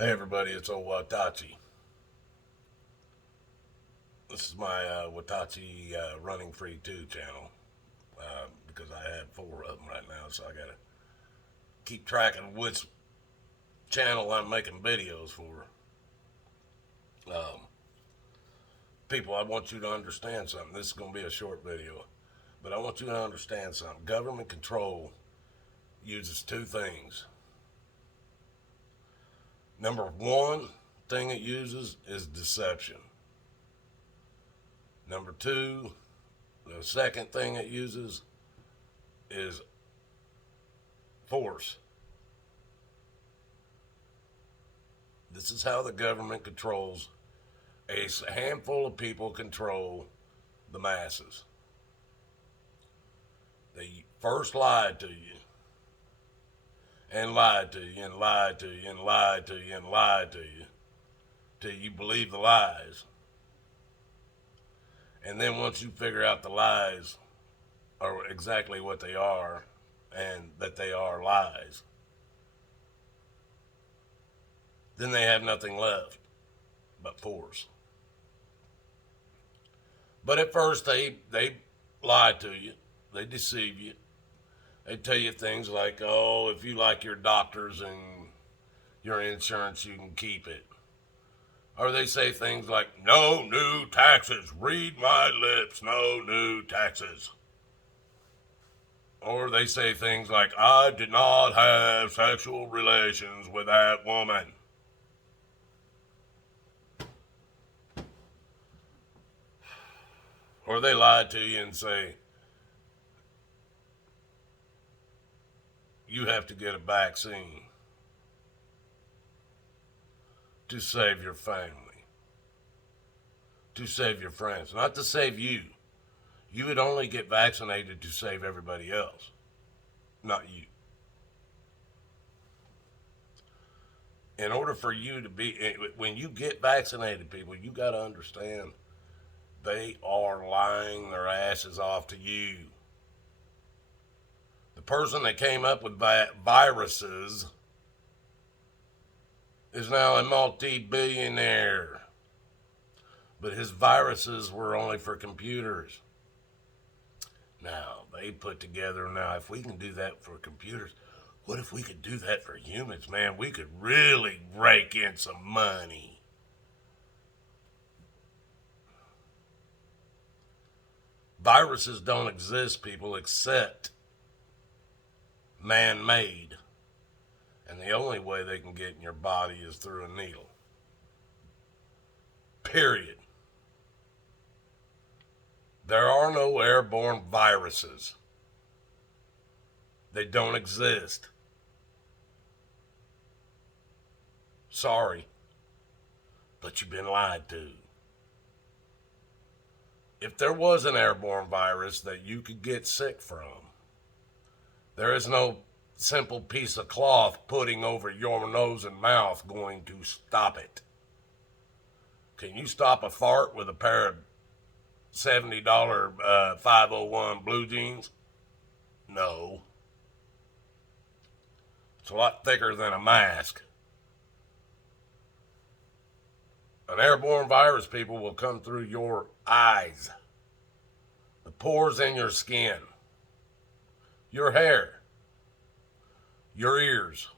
Hey everybody, it's old Watachi. This is my Watachi Running Free 2 channel because I have four of them right now, so I gotta keep track of which channel I'm making videos for. Um, People, I want you to understand something. This is gonna be a short video, but I want you to understand something. Government control uses two things. Number one thing it uses is deception. Number two, the second thing it uses is force. This is how the government controls. A handful of people control the masses. They first lied to you, and lied to you, and lied to you, and lied to you, and lied to you, till you believe the lies. And then once you figure out the lies are exactly what they are, and that they are lies, then they have nothing left but force. But at first they lie to you, they deceive you. They tell you things like, oh, if you like your doctors and your insurance, you can keep it. Or they say things like, no new taxes, read my lips, no new taxes. Or they say things like, I did not have sexual relations with that woman. Or they lie to you and say, you have to get a vaccine to save your family, to save your friends, not to save you. You would only get vaccinated to save everybody else, not you. In order for you to be, when you get vaccinated, people, you got to understand they are lying their asses off to you. The person that came up with viruses is now a multi-billionaire. But his viruses were only for computers. Now, they put together, now, if we can do that for computers, what if we could do that for humans, man? We could really rake in some money. Viruses don't exist, people, except man-made. And the only way they can get in your body is through a needle. Period. There are no airborne viruses. They don't exist. Sorry, but you've been lied to. If there was an airborne virus that you could get sick from, there is no simple piece of cloth putting over your nose and mouth going to stop it. Can you stop a fart with a pair of $70 501 blue jeans? No. It's a lot thicker than a mask. An airborne virus, people, will come through your eyes, the pores in your skin, your hair, your ears,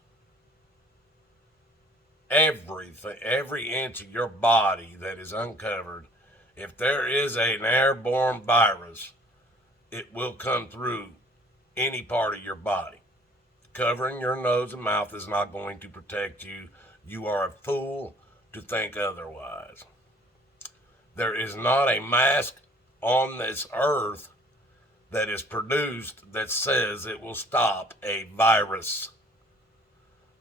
everything, every inch of your body that is uncovered. If there is an airborne virus, it will come through any part of your body. Covering your nose and mouth is not going to protect you. You are a fool to think otherwise. There is not a mask on this earth that is produced that says it will stop a virus,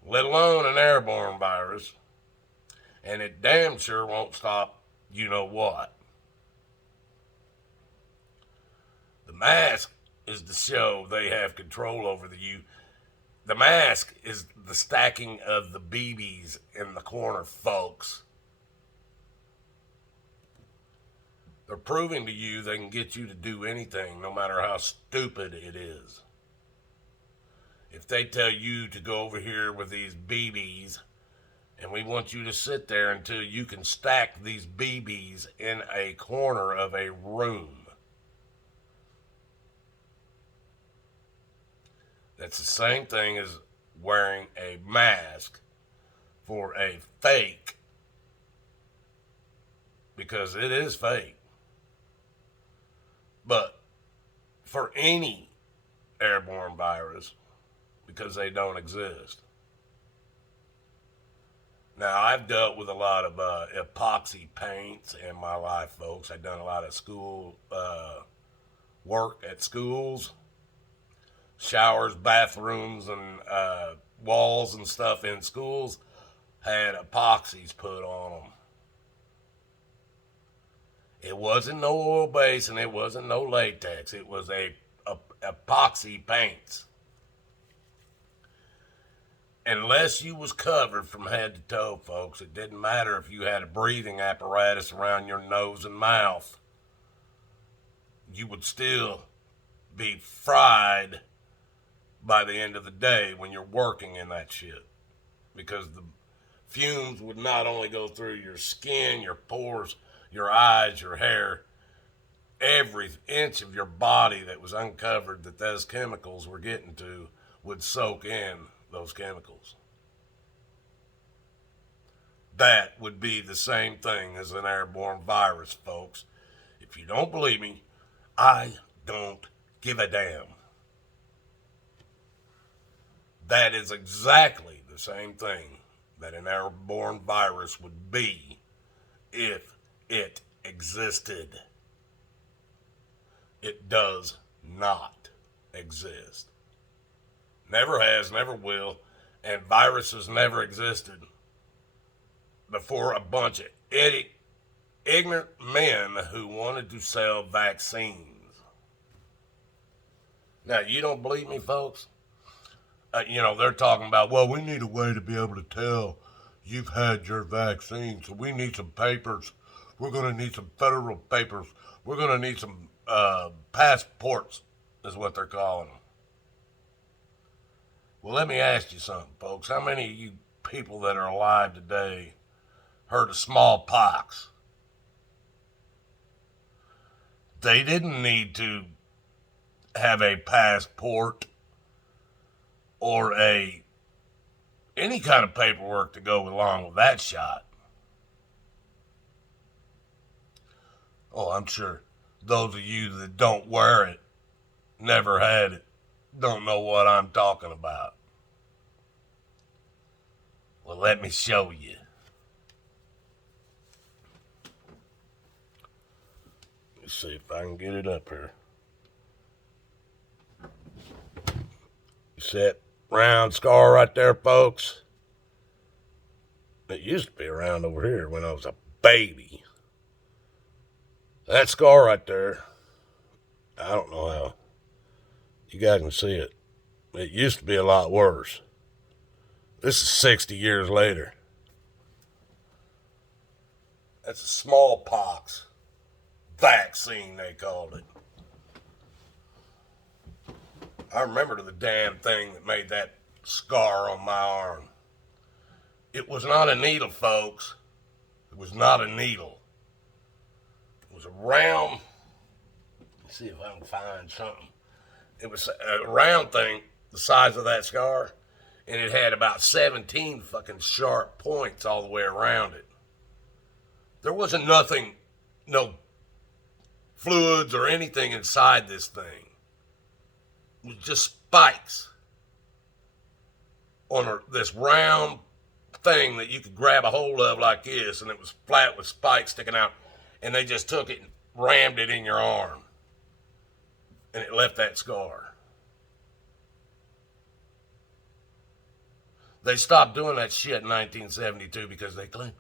let alone an airborne virus, and it damn sure won't stop you know what. The mask is to show they have control over you. The mask is the stacking of the BBs in the corner, folks. They're proving to you they can get you to do anything, no matter how stupid it is. If they tell you to go over here with these BBs And we want you to sit there until you can stack these BBs in a corner of a room. That's the same thing as wearing a mask for a fake, because it is fake. But for any airborne virus, because they don't exist. Now, I've dealt with a lot of epoxy paints in my life, folks. I've done a lot of school work at schools, showers, bathrooms, and walls and stuff in schools had epoxies put on them. It wasn't no oil base and it wasn't no latex. It was a epoxy paints. Unless you was covered from head to toe, folks, it didn't matter if you had a breathing apparatus around your nose and mouth. You would still be fried by the end of the day when you're working in that shit. Because the fumes would not only go through your skin, your pores, your eyes, your hair, every inch of your body that was uncovered that those chemicals were getting to would soak in those chemicals. That would be the same thing as an airborne virus, folks. If you don't believe me, I don't give a damn. That is exactly the same thing that an airborne virus would be if it existed. It does not exist. Never has, never will, and viruses never existed before a bunch of ignorant men who wanted to sell vaccines. Now, you don't believe me, folks? They're talking about, well, we need a way to be able to tell you've had your vaccine, so we need some papers. We're going to need some federal papers. We're going to need some passports, is what they're calling them. Well, let me ask you something, folks. How many of you people that are alive today heard of smallpox? They didn't need to have a passport or any kind of paperwork to go along with that shot. Oh, I'm sure those of you that don't wear it, never had it, don't know what I'm talking about. Well, let me show you. Let's see if I can get it up here. See that round scar right there, folks? It used to be around over here when I was a baby. That scar right there, I don't know how you guys can see it. It used to be a lot worse. This is 60 years later. That's a smallpox vaccine, they called it. I remember the damn thing that made that scar on my arm. It was not a needle, folks. It was not a needle. It was a round, let's see if I can find something. It was a round thing the size of that scar, and it had about 17 fucking sharp points all the way around it. There wasn't nothing, no fluids or anything inside this thing. It was just spikes on this round thing that you could grab a hold of like this, and it was flat with spikes sticking out, and they just took it and rammed it in your arm, and it left that scar. They stopped doing that shit in 1972 because they claimed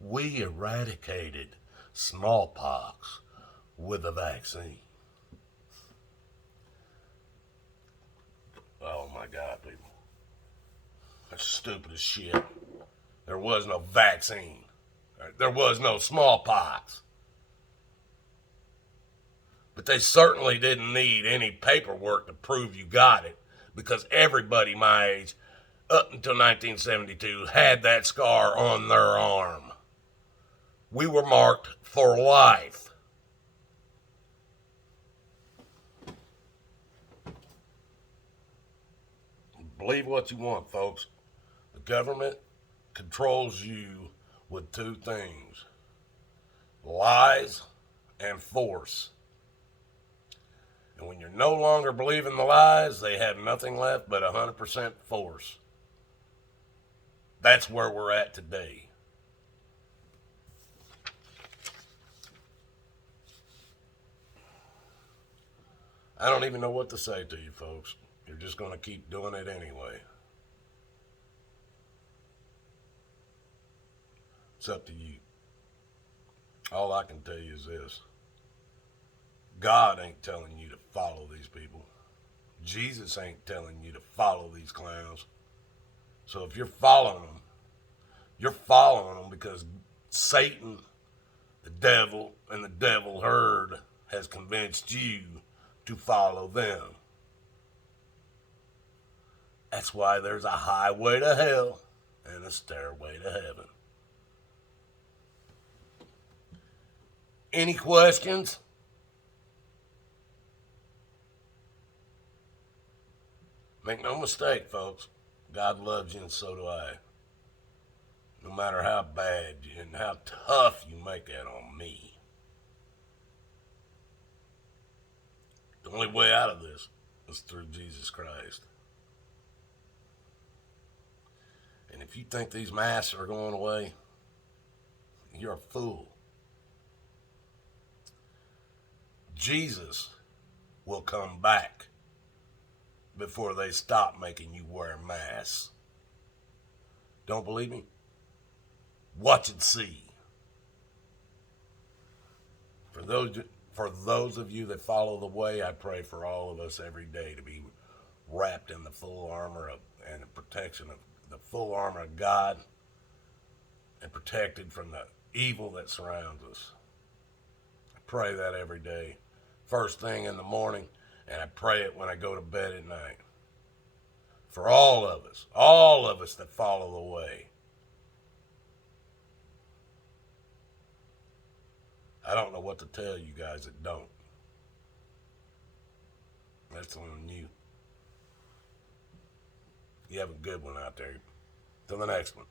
we eradicated smallpox with a vaccine. Oh my God, people. That's stupid as shit. There was no vaccine. There was no smallpox. But they certainly didn't need any paperwork to prove you got it, because everybody my age up until 1972 had that scar on their arm. We were marked for life. Believe what you want, folks. The government controls you with two things: lies and force. And when you're no longer believing the lies, they have nothing left but 100% force. That's where we're at today. I don't even know what to say to you, folks. You're just going to keep doing it anyway. It's up to you. All I can tell you is this: God ain't telling you to follow these people. Jesus ain't telling you to follow these clowns. So if you're following them because Satan, the devil, and the devil herd has convinced you to follow them. That's why there's a highway to hell and a stairway to heaven. Any questions? Make no mistake, folks. God loves you and so do I. No matter how bad and how tough you make that on me. The only way out of this is through Jesus Christ. And if you think these masks are going away, you're a fool. Jesus will come back before they stop making you wear masks. Don't believe me? Watch and see. For those of you that follow the way, I pray for all of us every day to be wrapped in the full armor and the protection of the full armor of God, and protected from the evil that surrounds us. I pray that every day, first thing in the morning, and I pray it when I go to bed at night. For all of us that follow the way. I don't know what to tell you guys that don't. That's on you. You have a good one out there. Till the next one.